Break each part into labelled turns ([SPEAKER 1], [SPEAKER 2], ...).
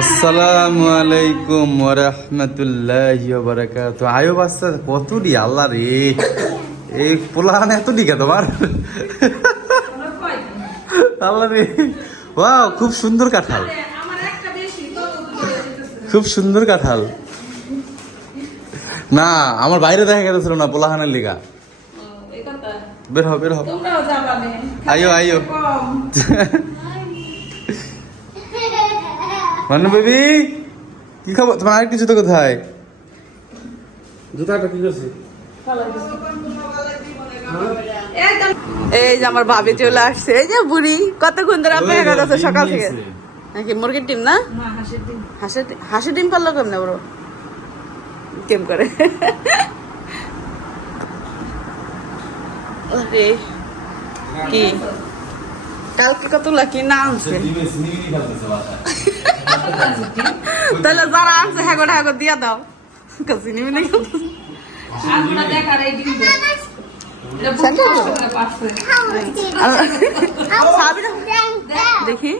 [SPEAKER 1] আসসালামু আলাইকুম ওরহমতুল্লাহ বারাকাত আয়ো বাচ্চা কত ডি আল্লাহ রে? এই পোলাহান এত ডিকা তোমার? আল্লাহ রে ওয়াও খুব সুন্দর কাঁঠাল। খুব সুন্দর কাঁঠাল। না আমার বাইরে দেখা গেছিল না পোলাহানের লিগা। বের হও বের হও। আইও, আইও। মান্নু বেবি কি খবর? তোমার আরেকটি জুতো কোথায়? জুতাটা কি করছে
[SPEAKER 2] এই যে আমার ভাবি চলে আসছে। এই যে বুড়ি কতক্ষণ ধরে অপেক্ষা করতেছে সকাল থেকে। নাকি মুরগির ডিম না? হাঁসের ডিম- হাঁসের ডিম? পারল কেমনে বড় কেম করে। আরে, কি? কালকে কত লাকি না আনছে তাহলে যারা আনছে হ্যাগো হ্যাগো দিয়া দাও। কাসিনি মিনে দেখি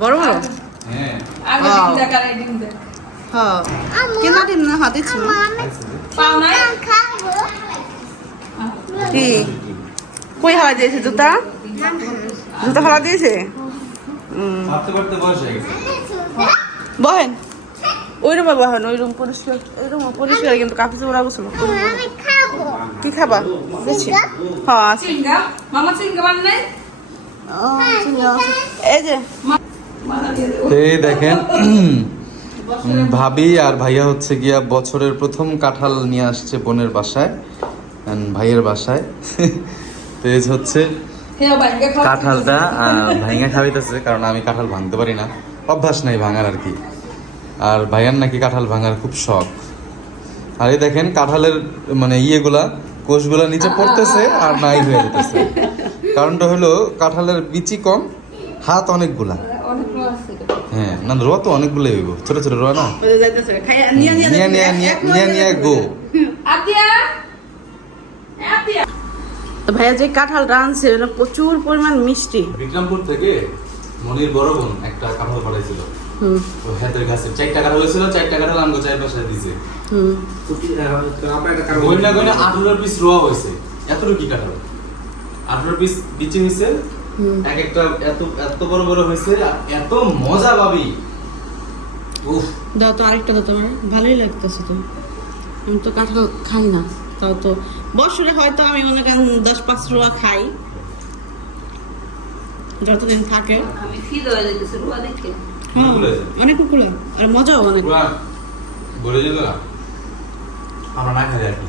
[SPEAKER 2] বড় বড়?
[SPEAKER 1] হ্যাঁ।
[SPEAKER 2] হ্যাঁ। কেনা ডিম না হাতে ছিল? কি? কই হাওয়া দিয়েছে জুতা? জুতা হাওয়া দিয়েছে? বহেন। ওই রুমে বহেন ওই রুম পরিষ্কার ওই রুম পরিষ্কার কিন্তু কাপড় চোপড় গোসল কি খাবা? বেশি হ্যাঁ আছে। এই যে।
[SPEAKER 1] এই দেখেন ভাবি আর ভাইয়া হচ্ছে গিয়া বছরের প্রথম কাঁঠাল নিয়ে আসছে বোনের বাসায় ভাইয়ের বাসায়। তো হচ্ছে কাঁঠালটা ভাঙা খাওয়াইতেছে কারণ আমি কাঁঠাল ভাঙতে পারি না। অভ্যাস নাই ভাঙার আর কি। আর ভাইয়ার নাকি কাঁঠাল ভাঙার খুব শখ। আর এই দেখেন কাঁঠালের মানে ইয়েগুলা কোষগুলা নিচে পড়তেছে আর নাই হয়ে যেতেছে। কারণটা হলো কাঁঠালের বিচি কম হাত অনেকগুলা। হ্যাঁ না রোয়া তো অনেকগুলো হইব। ছোট ছোট রোয়া না?
[SPEAKER 2] নিয়ে নিয়ে
[SPEAKER 1] নিয়ে নিয়ে গো।
[SPEAKER 2] তো ভাইয়া যে কাঁঠাল রাঁধছে প্রচুর পরিমাণ মিষ্টি।
[SPEAKER 1] বিক্রমপুর থেকে মনির বড় বোন একটা কাঁঠাল পাঠাইছিল। ও হাতের কাছে চারটা কাঁঠাল হয়েছিল চারটা কাঁঠাল আমগো চার পাশে দিছে। গইনা গইনা আঠারো পিস রোয়া হয়েছে এতটুকু কি কাঁঠাল। আঠারো পিস বিচি হয়েছে এক একটা এত এত বড় বড় হয়েছে এত মজা পাবি উফ।
[SPEAKER 2] দাও তো আরেকটা দাও তোমার ভালোই লাগতেছে তো। আমি তো কাঁঠাল খাই না তাও তো বছরে হয়তো আমি মনে করেন দশ পাঁচ রুয়া খাই। যতদিন থাকে।
[SPEAKER 3] হয়ে।
[SPEAKER 2] অনেক কুকুলা আর মজাও অনেক।
[SPEAKER 1] বলে দিল আমরা না খাই আর কি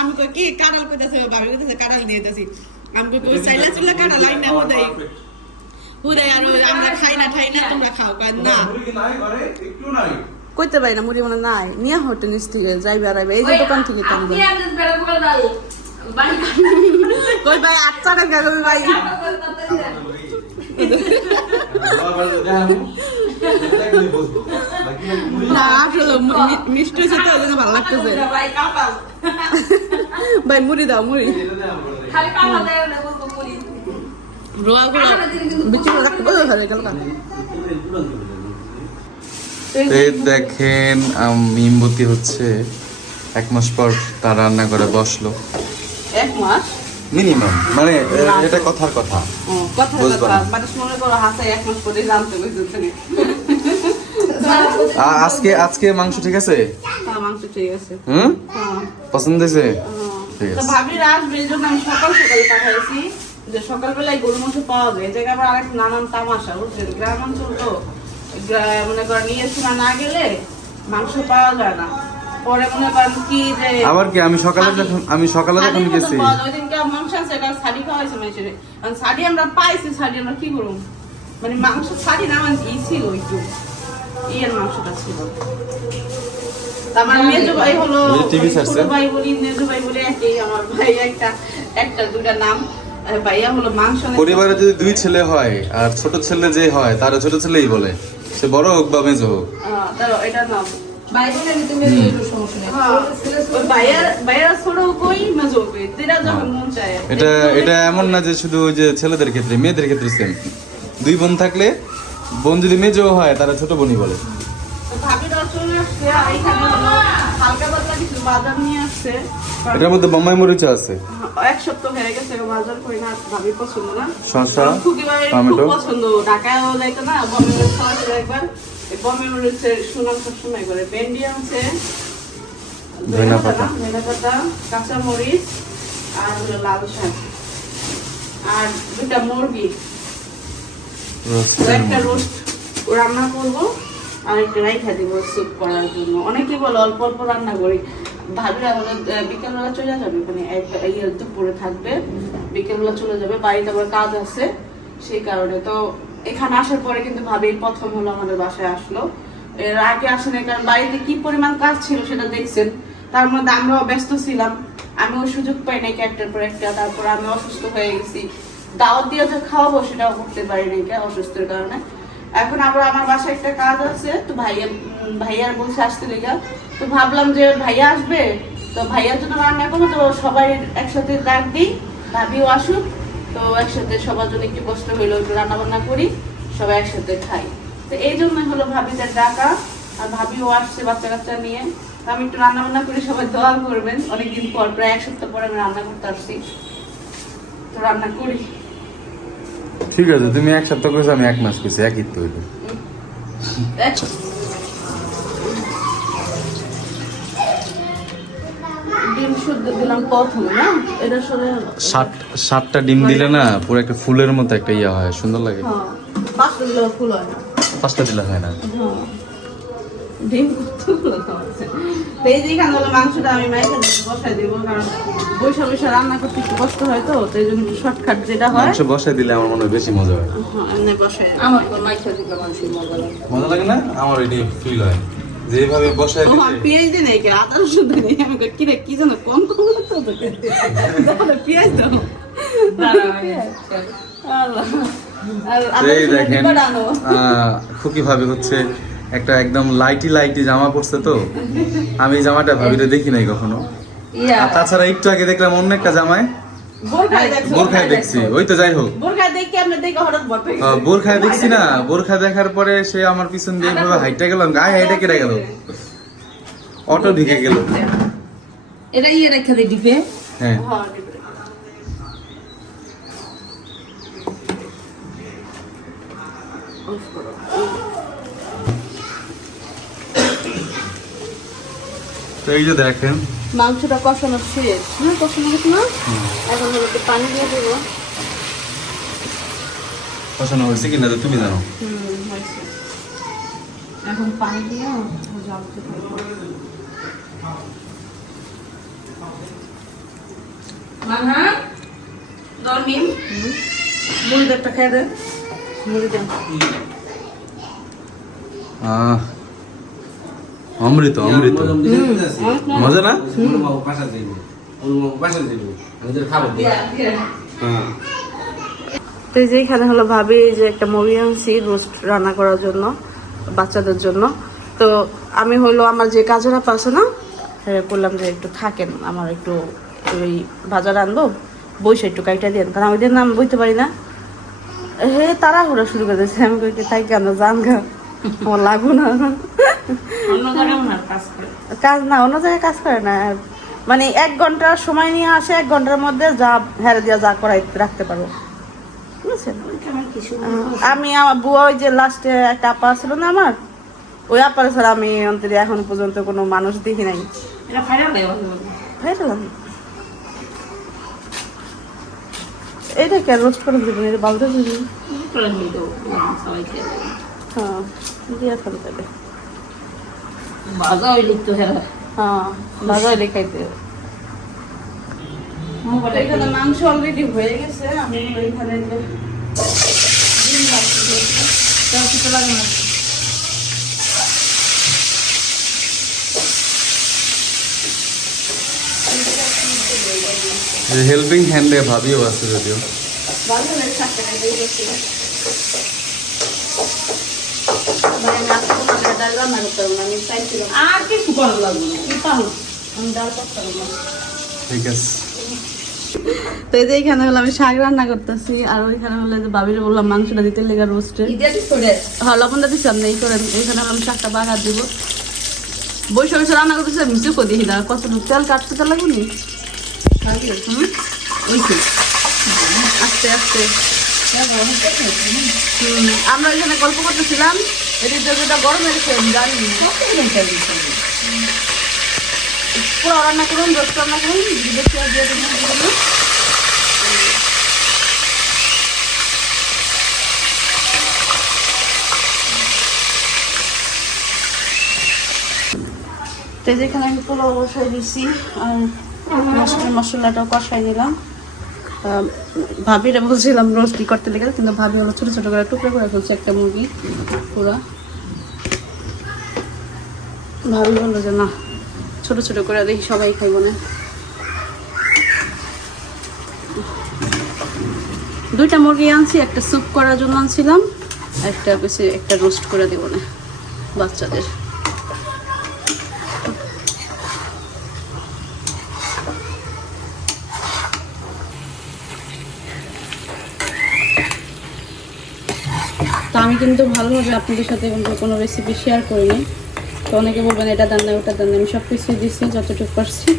[SPEAKER 2] আমি কই কি কাঁঠাল কইতাছে ভাবি কইতাছে কাঁঠাল নিয়ে যেতেছি আমি কই চাইলে চুলে লাইন না হুদাই হুদাই আর আমরা খাই না খাই না তোমরা খাও কয় না। কইতে পারি না মুড়ি মনে নাই। নিয়ে হতে নিস্তি যাইবে আর এই যে দোকান থেকে
[SPEAKER 3] বেড়া করে
[SPEAKER 2] কই ভাই আচ্ছা টাকা কই ভাই। না আসলে মিষ্টি হয়েছে তো ওই ভালো লাগতেছে।
[SPEAKER 3] ভাই
[SPEAKER 2] মুড়ি দাও মুড়ি।
[SPEAKER 3] খালি
[SPEAKER 2] রাখতে ধরে গেল
[SPEAKER 1] দেখেন আম, মিমবতি হচ্ছে। এক মাস পর তার রান্না করে বসল।
[SPEAKER 2] এক মাস?
[SPEAKER 1] মিনিমাম মানে এটা কথার কথা।
[SPEAKER 2] মনে করো হাসাই এক মাস পরে জানতে বুঝতে
[SPEAKER 1] আ- আজকে আজকে মাংস ঠিক আছে?
[SPEAKER 2] হ্যাঁ মাংস ঠিক আছে।
[SPEAKER 1] হুম?
[SPEAKER 2] হ্যাঁ।
[SPEAKER 1] পছন্দ হয়েছে? ঠিক আছে।
[SPEAKER 2] আসবে এই আমি সকাল সকাল পাঠাইছি। যে সকালবেলায় গরু মাংস পাওয়া যায় এই জায়গায় আবার আরেক নানান তামাশা বুঝছেন? গ্রাম অঞ্চল তো মনে করেন নিয়ে না গেলে মাংস পাওয়া যায় না। পরে মনে করেন কি যে
[SPEAKER 1] আবার কি আমি সকালে যখন আমি সকালে যখন গেছি
[SPEAKER 2] পাওয়া যায়। মাংস আছে? এটা শাড়ি কারণ আমরা পাইছি শাড়ি আমরা কি করব? মানে মাংস শাড়ি না মানে ই ছিল একটু। ইয়ের মাংসটা ছিল। আমার মেজো ভাই হলো ভাই বলি মেজো ভাই বলি একই আমার ভাই একটা একটা দুটা নাম। ভাইয়া হলো মাংস
[SPEAKER 1] পরিবারে যদি দুই ছেলে হয় আর ছোট ছেলে যে হয় তার ছোট ছেলেই বলে। সে বড় হোক বা মেজো হোক।
[SPEAKER 2] এটা হ্যাঁ, মন চায়।
[SPEAKER 1] এটা এটা এমন না যে শুধু ওই যে ছেলেদের ক্ষেত্রে মেয়েদের ক্ষেত্রে সেম দুই বোন থাকলে বোন যদি মেজো হয় তারা ছোট বোনই বলে।
[SPEAKER 2] হালকা পাতলা কিছু বাদাম নিয়ে আসছে।
[SPEAKER 1] এটার মধ্যে বোম্বাই মরিচ আছে।
[SPEAKER 2] এক সপ্তাহ হয়ে গেছে বাজার করি না ভাবি পছন্দ না।
[SPEAKER 1] শসা টমেটো।
[SPEAKER 2] পছন্দ ঢাকায়ও যাইতো না বম্বে মরিচ খাওয়া একবার। এই বম্বে মরিচের সুনাম সবসময় করে ভেন্ডি আছে
[SPEAKER 1] ধনিয়া পাতা।
[SPEAKER 2] ধনিয়া পাতা কাঁচা মরিচ আর হলো লাল শাক। আর দুটা মুরগি। একটা রোস্ট রান্না করব আর একটা রাইখা দিব স্যুপ করার জন্য। অনেকেই বলে অল্প অল্প রান্না করি। বিকেলবেলা চলে যাবে মানে ইয়ে থাকবে। বিকেলবেলা চলে যাবে। বাড়িতে কাজ আছে, সেই কারণে। তো এখানে আসার পরে কিন্তু প্রথম হলো আমাদের বাসায় আসলো। এর আগে আসেন, কারণ বাড়িতে কি পরিমাণ কাজ ছিল সেটা দেখছেন। তার মধ্যে আমরাও ব্যস্ত ছিলাম। আমিও সুযোগ পাই নাই একটার পর একটা। তারপর আমি অসুস্থ হয়ে গেছি। দাওয়াত দিয়ে যে খাওয়াবো সেটাও করতে পারি নাই কে অসুস্থের কারণে। এখন আবার আমার বাসায় একটা কাজ আছে। তো ভাইয়া, ভাইয়ার বলছে, আসতে লেগে। তো ভাবলাম যে ভাইয়া আসবে তো ভাইয়ার জন্য রান্না করব তো সবাই একসাথে ডাক দিই ভাবিও আসুক তো একসাথে সবার জন্য একটু কষ্ট হইল একটু রান্না বান্না করি সবাই একসাথে খাই। তো এই জন্যই হলো ভাবিদের ডাকা আর ভাবিও আসছে বাচ্চা কাচ্চা নিয়ে। তো আমি একটু রান্না বান্না করি সবাই দোয়া করবেন অনেকদিন পর প্রায় এক সপ্তাহ পরে আমি রান্না করতে আসছি। তো রান্না করি।
[SPEAKER 1] ঠিক আছে তুমি এক সপ্তাহ করেছ আমি এক মাস করছি একই তো হইল।
[SPEAKER 2] ডিম শুদ্ধ দিলাম প্রথমে না? এটা
[SPEAKER 1] সাত সাতটা ডিম দিলে না পুরো একটা ফুলের মতো একটা ইয়ে হয় সুন্দর লাগে।
[SPEAKER 2] হ্যাঁ পাঁচটা দিলেও ফুল হয় না।
[SPEAKER 1] পাঁচটা দিলে হয় না।
[SPEAKER 2] হ্যাঁ ডিম কতগুলো খাওয়াচ্ছে তো এই যে এখানে হলো মাংসটা আমি মাইকে বসাই দেবো কারণ বৈশা বৈশা রান্না করতে একটু কষ্ট হয় তো তো এই জন্য শর্টকাট যেটা হয়।
[SPEAKER 1] মাংস বসায় দিলে আমার মনে হয় বেশি মজা হয়।
[SPEAKER 2] হ্যাঁ এমনি বসাই।
[SPEAKER 3] আমার তো মাইকা মানুষের মজা লাগে।
[SPEAKER 1] মজা লাগে না? আমার এটি ফিল হয়। যেভাবে বসায়
[SPEAKER 2] ও
[SPEAKER 1] দিলে।
[SPEAKER 2] আমি পেঁয়াজ দিই নাই কেন আদা রসুন দিই নাই? আমি কি রে কি জানো কম কম লাগতো তোকে? তাহলে পেঁয়াজ দাও
[SPEAKER 1] এই দেখেন খুকি ভাবে হচ্ছে একটা একদম লাইটি লাইটি জামা পরছে তো। আমি জামাটা ভাবিতে দেখি নাই কখনো। আর তাছাড়া একটু আগে দেখলাম অন্য একটা জামায়।
[SPEAKER 2] বোরখায় দেখছ
[SPEAKER 1] দেখছি। ওই তো যাই হোক।
[SPEAKER 2] দেখি দেখে হঠাৎ
[SPEAKER 1] বোরখায় দেখছি না। বোরখা দেখার পরে সে আমার পিছন দিয়ে ভাবে হাইটটা গেলাম গায়ে হাইটা কেটে গেল। অটো ঢুকে গেল।
[SPEAKER 3] এটা ইয়ে রেখে ডিপে।
[SPEAKER 1] হ্যাঁ।
[SPEAKER 2] হ্যাঁ।
[SPEAKER 1] তো এই যে দেখেন।
[SPEAKER 2] মাংসটা কষানো শেষ। না কষানো না? এখন হলো পানি দিয়ে দেবো।
[SPEAKER 1] পছন্দ হয়েছে কিনা তো তুমি জানো।
[SPEAKER 2] এখন পানি দিয়ে জলতে থাকব
[SPEAKER 3] মানহা দরমিন
[SPEAKER 2] মুড়ি একটা খেয়ে দে। মুড়ি দেন
[SPEAKER 1] আহ, অমৃত অমৃত। মজা না?
[SPEAKER 2] তো এই যে এখানে হলো ভাবি যে একটা মুড়ি আনছি রোস্ট রান্না করার জন্য বাচ্চাদের জন্য। তো আমি হলো আমার যে কাজের আপা আছে না বললাম যে একটু থাকেন আমার একটু ওই বাজার আনব বইসা একটু কাইটা দেন। কারণ আমি দিন আমি বইতে পারি না। হে তাড়াহুড়া শুরু করে দিয়েছে। আমি কই কি তাই কেন জান গা। আমার লাগবো না।
[SPEAKER 3] কাজ
[SPEAKER 2] না অন্য জায়গায় কাজ করে না। মানে এক ঘণ্টার সময় নিয়ে আসে এক ঘণ্টার মধ্যে যা হেরে দিয়া যা করাই রাখতে পারব। আমি আমার বুয়া ওই যে লাস্টে একটা আপা ছিল না আমার? ওই আপার ছাড়া আমি অন্তরে এখন পর্যন্ত কোনো মানুষ দেখি নাই।
[SPEAKER 3] এটা ফাইনাল দেয় মাঝে মাঝে
[SPEAKER 2] ভাইরালাম এইটা কে রোস্ট করে দেবেন? এটা বালতে দেবেন? হ্যাঁ দিয়ে হবে
[SPEAKER 3] বাজা ওই লিখতো
[SPEAKER 2] হ্যাঁ ভাজা খাইতে হবে।
[SPEAKER 3] মোবাইলে
[SPEAKER 2] এখানে মাংস অলরেডি হয়ে গেছে আমি এখানে
[SPEAKER 3] লাগে না।
[SPEAKER 1] হেল্পিং হ্যান্ডে ভাবিও আছে যদিও।
[SPEAKER 2] মানে
[SPEAKER 3] আর কিছু করা লাগবে না।
[SPEAKER 2] কি পারো আমি ডাল করতে
[SPEAKER 1] ঠিক আছে।
[SPEAKER 2] তো এই যে এখানে হলো আমি শাক রান্না করতেছি আর ওইখানে হলো যে বাবিরে বললাম মাংসটা দিতে লেগে রোস্টে
[SPEAKER 3] করে?
[SPEAKER 2] হ্যাঁ লবণটা এই হলো আমি শাকটা বাগার দিব। বসে বসে রান্না করতেছি আমি চুপো দেখি না কত তেল কাটতে তো লাগবে নি? আস্তে আস্তে। আমরা এখানে গল্প করতেছিলাম যেটা গরম হয়েছে জানি। না। রান্না করুন, রোস্ট রান্না করুন দিয়ে দিন তো এই যে এখানে আমি পোলাও বসাই দিছি, আর মশলা মশলাটাও কষাই নিলাম ভাবিরা বলছিলাম রোস্টি করতে লেগে কিন্তু ভাবি হলো ছোটো ছোটো করে টুকরো করে ফেলছে একটা মুরগি, পুরা ভাবি বলল যে না ছোট ছোট করে দেখি সবাই খাইব না। দুইটা মুরগি আনছি, একটা স্যুপ করার জন্য আনছিলাম, একটা বেশি একটা রোস্ট করে দেবো না, বাচ্চাদের। তো আমি কিন্তু ভালোভাবে আপনাদের সাথে কোনো রেসিপি শেয়ার করিনি। তো অনেকে বলবেন, এটা দেন না ওটা দেন আমি সব কিছুই দিচ্ছি যতটুকু পারছি।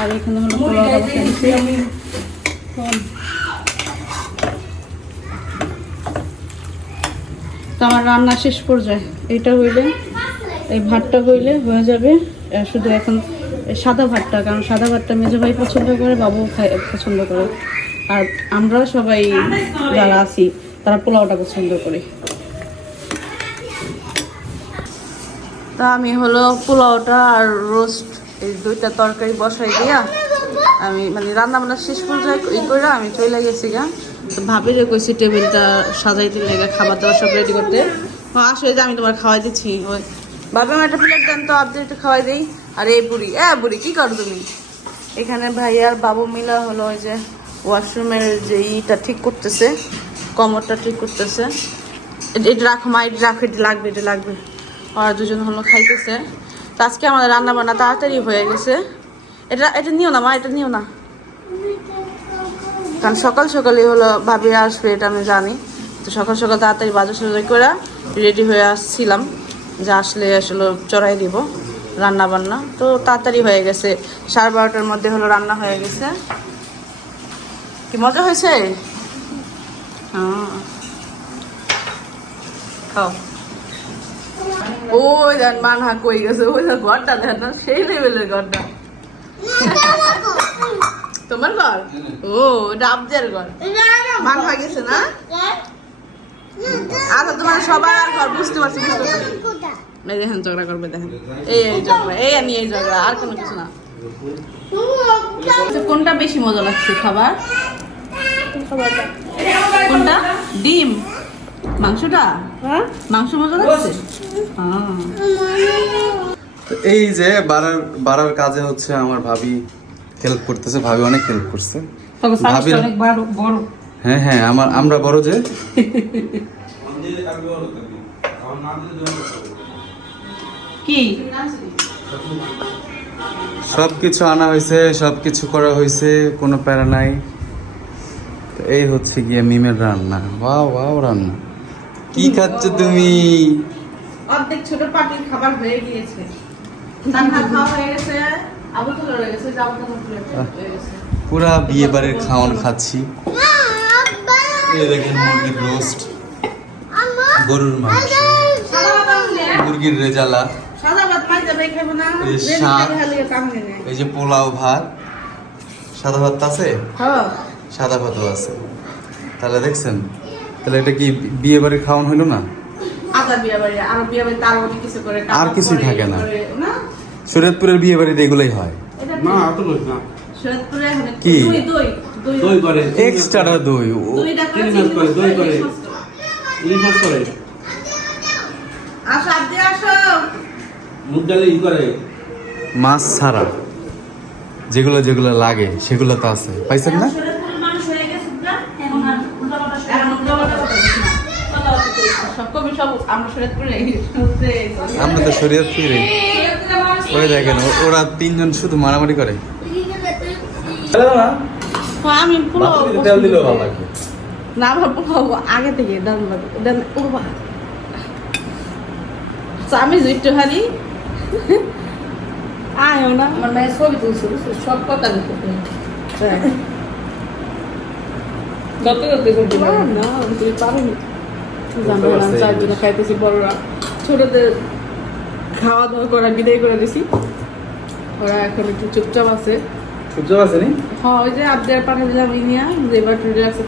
[SPEAKER 2] আর এখানে হলো। তো আমার রান্না শেষ পর্যায়ে। এইটা হইলে, এই ভাতটা হইলে হয়ে যাবে শুধু এখন সাদা ভাতটা, কারণ সাদা ভাতটা মেজো ভাই পছন্দ করে বাবু খায়, পছন্দ করে। আর আমরা সবাই যারা আছি, তারা পোলাওটা পছন্দ করি। তা আমি হলো পোলাওটা আর রোস্ট এই দুইটা তরকারি বসাই দিয়া আমি মানে রান্না বান্না শেষ পর্যায়ে ই করে আমি চলে গেছি গা। তো ভাবিরে কইছি টেবিলটা সাজাইতে লেগে খাবার দাবার সব রেডি করতে। আসলে যে আমি তোমার খাওয়াই দিচ্ছি ওই। ভাবি আমার একটা প্লেট দেন তো আপনি একটু খাওয়াই দিই। আর এই বুড়ি এ বুড়ি কি করো তুমি? এখানে ভাই আর বাবু মিলা হলো ওই যে ওয়াশরুমের যে ইটা ঠিক করতেছে কমরটা ঠিক করতেছে। এটা এটা রাখো মা এটা রাখো এটা লাগবে এটা লাগবে। আর দুজন হলো খাইতেছে। তো আজকে আমাদের রান্না বান্না তাড়াতাড়ি হয়ে গেছে। এটা এটা নিও না মা, এটা নিও না। কারণ সকাল সকালই হলো ভাবি আসবে, এটা আমি জানি। তো সকাল সকাল তাড়াতাড়ি বাজার সাজার করে রেডি হয়ে আসছিলাম যে আসলে আসলে চড়াই দিব রান্না বান্না তো তাড়াতাড়ি হয়ে গেছে। সাড়ে বারোটার মধ্যে হলো রান্না হয়ে গেছে। কি মজা হয়েছে? হ্যাঁ। খাও। ওই দেন মানহা কই গেছে ওই দেন ঘরটা দেন না সেই লেভেলের ঘরটা। তোমার ঘর? ও এটা আবদের ঘর। মানহা গেছে না? আচ্ছা তোমার সবার ঘর বুঝতে পারছি বুঝতে পারছি। এই দেখেন ঝগড়া করবে দেখেন। এই এই ঝগড়া এই আমি এই ঝগড়া আর কোনো কিছু না। আচ্ছা, কোনটা বেশি মজা লাগছে খাবার? কোনটা? ডিম। মাংসটা? মাংস মজা লাগছে? হ্যাঁ
[SPEAKER 1] এই যে বাড়ার বাড়ার কাজে হচ্ছে আমার ভাবি হেল্প করতেছে ভাবি অনেক হেল্প করছে।
[SPEAKER 3] বড়
[SPEAKER 1] হ্যাঁ হ্যাঁ আমার আমরা বড় যে।
[SPEAKER 3] কি?
[SPEAKER 1] সব কিছু আনা হয়েছে সব কিছু করা হয়েছে কোনো প্যারা নাই। এই হচ্ছে গিয়ে মিমের রান্না। ওয়াও ওয়াও রান্না। কি খাচ্ছ তুমি?
[SPEAKER 2] অর্ধেক ছোট পাটির খাবার হয়ে গিয়েছে। রান্না খাওয়া হয়ে গেছে আবু তো রয়ে গেছে যাব তো হয়ে গেছে
[SPEAKER 1] পুরা বিয়ে বাড়ির খাওয়ান খাচ্ছি। এই দেখেন মুরগির রোস্ট গরুর মাংস। মুরগির রেজালা। এই যে পোলাও ভাত। সাদা ভাত আছে?
[SPEAKER 2] হ্যাঁ।
[SPEAKER 1] সাদা ভাতও আছে। তাহলে দেখছেন? তাহলে এটা কি বিয়ে বাড়ির খাওয়ান হইল না?
[SPEAKER 2] আর কিছু
[SPEAKER 1] কিছুই থাকে না। শরীয়তপুরের বিয়ে বাড়িতে এগুলোই হয়।
[SPEAKER 4] না। এত না
[SPEAKER 1] কি?
[SPEAKER 2] দই দই দই।
[SPEAKER 4] দই করে।
[SPEAKER 1] এক্সট্রা দই। ও-
[SPEAKER 2] দইটা করে
[SPEAKER 4] মাছ দই করে।
[SPEAKER 2] ইলিশ করে।
[SPEAKER 4] ইলিশ মাছ করে।
[SPEAKER 2] আসো আব্দি আসো।
[SPEAKER 4] মুগ ডালে ই করে।
[SPEAKER 1] মাছ ছাড়া। যেগুলো যেগুলো লাগে সেগুলো তো আছে। পাইছেন না
[SPEAKER 3] শরীরপুরের মানুষ হয়ে গেছে পুরা, এখন আর উল্টাপাল্টা
[SPEAKER 2] এখন উল্টাপাল্টা কথা বলছি না। সব কবি সব আমরা শরীয়তপুরে
[SPEAKER 1] তো শরীয়ত ফিরে ওই দেখেন ওরা তিনজন শুধু মারামারি করে।
[SPEAKER 2] হ্যাঁ, না আগে থেকে দেন আমি জুইটো হারি। আয়ও না।
[SPEAKER 3] আমার মায়ের ছবি তুলছে সব কথা লিখে যত যত করতে
[SPEAKER 2] পারো না। জানো চারজনে খাইতেছি বড়রা। ছোটদের খাওয়া দাওয়া করা বিদায় করে দিছি। ওরা এখন একটু চুপচাপ আছে।
[SPEAKER 1] সূর্য আছে নি?
[SPEAKER 2] হ্যাঁ ওই যে আবদার পাঠিয়ে দিলাম ইনিয়া যে এবার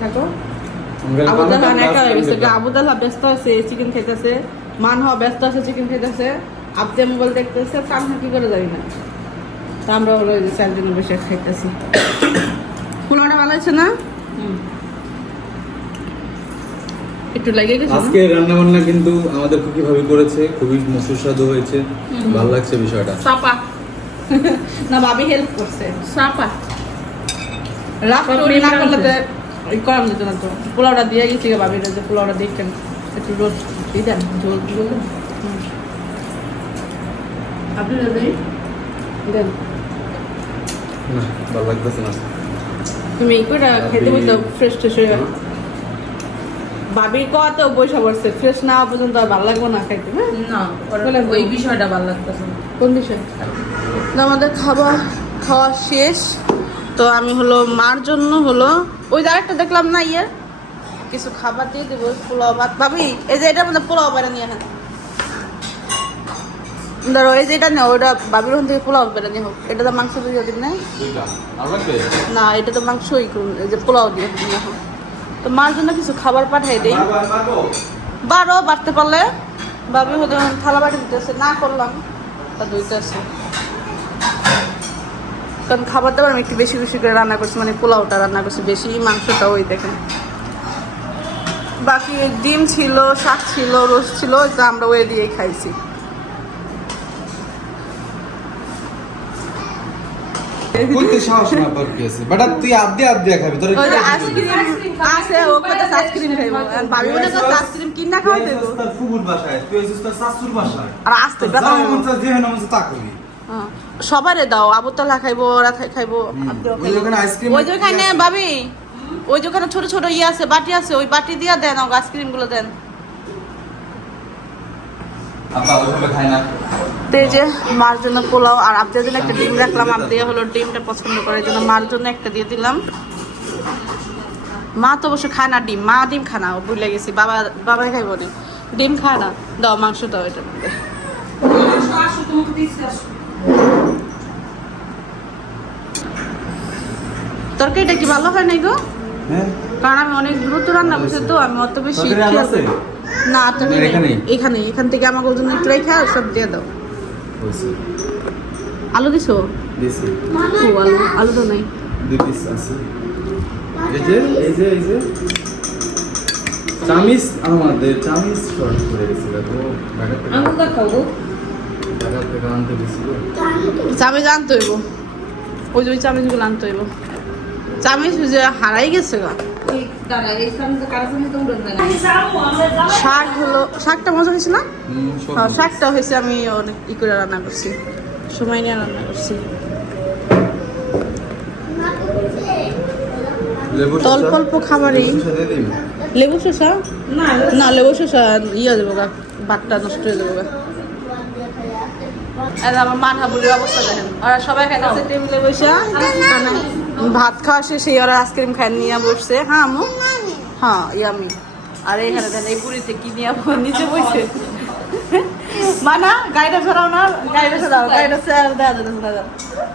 [SPEAKER 2] থাকো। আবুদাল্লাহ একা হয়ে গেছে। ব্যস্ত আছে চিকেন খাইতেছে। মান হওয়া ব্যস্ত আছে চিকেন খাইতেছে। আবদে মোবাইল দেখতেছে কান্না কি করে না। তা আমরা হলো ওই যে চারজনে বসে খাইতেছি। পোলাওটা ভালো আছে না? একটু লেগে গেছে
[SPEAKER 1] আজকে রান্না বান্না কিন্তু আমাদের ভাবে করেছে খুবই সুস্বাদু হয়েছে ভালো লাগছে বিষয়টা।
[SPEAKER 2] চাপা। না ভাবি হেল্প করছে। রাফ
[SPEAKER 3] সব
[SPEAKER 2] না করলে
[SPEAKER 3] আছে।
[SPEAKER 2] তো এই করার যেত না তো। পোলাওটা দিয়ে গেছি ভাবির যে পোলাওটা দেখতেন একটু রোদ দিয়ে দেন ঝোল ঝোল আপনি দেন
[SPEAKER 1] না ভালো লাগতেছে না।
[SPEAKER 2] তুমি এই করে খেতে বলতে ফ্রেশ ট্রেশ হয়ে গেল। ভাবি কত বৈশা পড়ছে। ফ্রেশ না হওয়া পর্যন্ত আর ভালো লাগবে না খাইতে হ্যাঁ?
[SPEAKER 3] না ওই বিষয়টা ভালো লাগতেছে
[SPEAKER 2] কোন বিষয়? তো আমাদের খাবার খাওয়া শেষ। তো আমি হলো মার জন্য হলো ওই আরেকটা দেখলাম না ইয়ে? কিছু খাবার দিয়ে দেবো পোলাও ভাত। ভাবি এই যে এটা মানে পোলাও বেড়া নিয়ে হ্যাঁ ধরো এই যে এটা নেই ওটা ভাবির ওখান থেকে পোলাও বেড়া নিয়ে হোক। এটা তো মাংস দিয়ে দিন না? না এটা তো মাংসই করুন এই যে পোলাও দিয়ে নিয়ে হোক। তো মার জন্য কিছু খাবার পাঠাই দেই। বারো বাড়তে পারলে ভাবি হতে থালা বাটি দিতেছে না করলাম, তা দুইতেছে কারণ খাবার দাবার আমি একটু বেশি বেশি করে রান্না করছি মানে পোলাওটা রান্না করছি, বেশি মাংসটা ওই দেখেন। বাকি ডিম ছিল, শাক ছিল, রোস্ট ছিল আমরা ওই দিয়েই খাইছি।
[SPEAKER 1] বলতে সাহস না পার কি আছে? বাট তুই আদ্যে আদ্যে খাবি তোর
[SPEAKER 2] আইসক্রিম আছে ও আইসক্রিম খাইবো। আর ভাবি বলে তো আইসক্রিম কিনা খাওয়াই দেবো
[SPEAKER 5] তোর ফুবুর বাসায় তুই এসেছিস তোর শাশুর বাসায়।
[SPEAKER 2] আর আসতে
[SPEAKER 5] মন তা করবি
[SPEAKER 2] সবারে দাও আবুতলা খাইবো ওরা খাইবো।
[SPEAKER 5] ওই
[SPEAKER 2] খাইবো।
[SPEAKER 5] আইসক্রিম
[SPEAKER 2] ওই যে ওখানে ভাবি ওই যে ওখানে ছোট ছোট ইয়ে আছে বাটি আছে ওই বাটি দিয়া দেন আইসক্রিমগুলো দেন
[SPEAKER 1] আব্বা ওইভাবে খায় না
[SPEAKER 2] তো এই যে মার জন্য পোলাও আর আবদের জন্য একটা ডিম রাখলাম। আবদিয়া হলো ডিমটা পছন্দ করে জন্য মার জন্য একটা দিয়ে দিলাম। মা তো অবশ্য খায় না ডিম মা ডিম খায় না ও ভুলে গেছি। বাবা বাবা খাইব না ডিম খায় না। দাও মাংস দাও মধ্যে। তরকারিটা কি ভালো হয় নাই গো?
[SPEAKER 5] হ্যাঁ।
[SPEAKER 2] কারণ আমি অনেক দ্রুত রান্না করছি তো আমি অত বেশি না তরকারি
[SPEAKER 1] এখানেই?
[SPEAKER 2] এখানে এখান থেকে আমাকে ওজন একটু রেখে আর সব দিয়ে দাও। আলু দিছো?
[SPEAKER 5] দিছি।
[SPEAKER 2] ও আলু আলু তো নাই।
[SPEAKER 5] দুই পিস আছে। এই যে এই যে এই যে। চামিস আমাদের চামিস শর্ট করে গেছিল তো থেকে। আনতে গেছিল
[SPEAKER 2] চামিচ আনতে হইব। ওই যে ওই চামিচগুলো আনতে হইব। চামিচ যে হারাই গেছে গা। শাক হলো শাকটা মজা হয়েছে না হ্যাঁ শাকটা হয়েছে আমি অনেক ই করে রান্না করছি সময় নিয়ে রান্না করছি
[SPEAKER 1] লেবু
[SPEAKER 2] অল্প অল্প খাবারই
[SPEAKER 1] লেবু শসা
[SPEAKER 2] না লেবু শসা ইয়ে দেবো গা ভাতটা নষ্ট হয়ে দেবো গা আর আমার মান হাবুলির অবস্থা দেখেন ওরা সবাই খাইতেছে টেবিলে বসে ভাত খাওয়া শেষে ওরা আইসক্রিম খাই নিয়ে বসছে। হ্যাঁ আমু হ্যাঁ ইয়ামি। আর এইখানে দেন এই বুড়িতে কি নিয়ে নিচে বসে। মানা গাড়িটা সরাও না গাড়িটা সরাও গাড়িটা সরাও যাচ্ছে না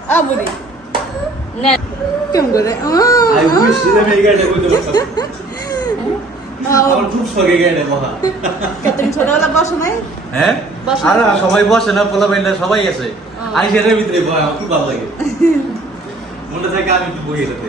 [SPEAKER 2] আ বুড়ি। কেমন করে?
[SPEAKER 5] আই আমি গাড়িটা
[SPEAKER 2] আহ,
[SPEAKER 5] আমার খুব শখে গাড়িটা মহা।
[SPEAKER 2] তুমি ছোটবেলা বসো নাই?
[SPEAKER 5] হ্যাঁ। আরে সবাই বসে না পোলা বাইন্ডা সবাই আছে। আমি সেটার ভিতরে খুব ভালো লাগে। মনে থাকে আমি একটু বই এটাতে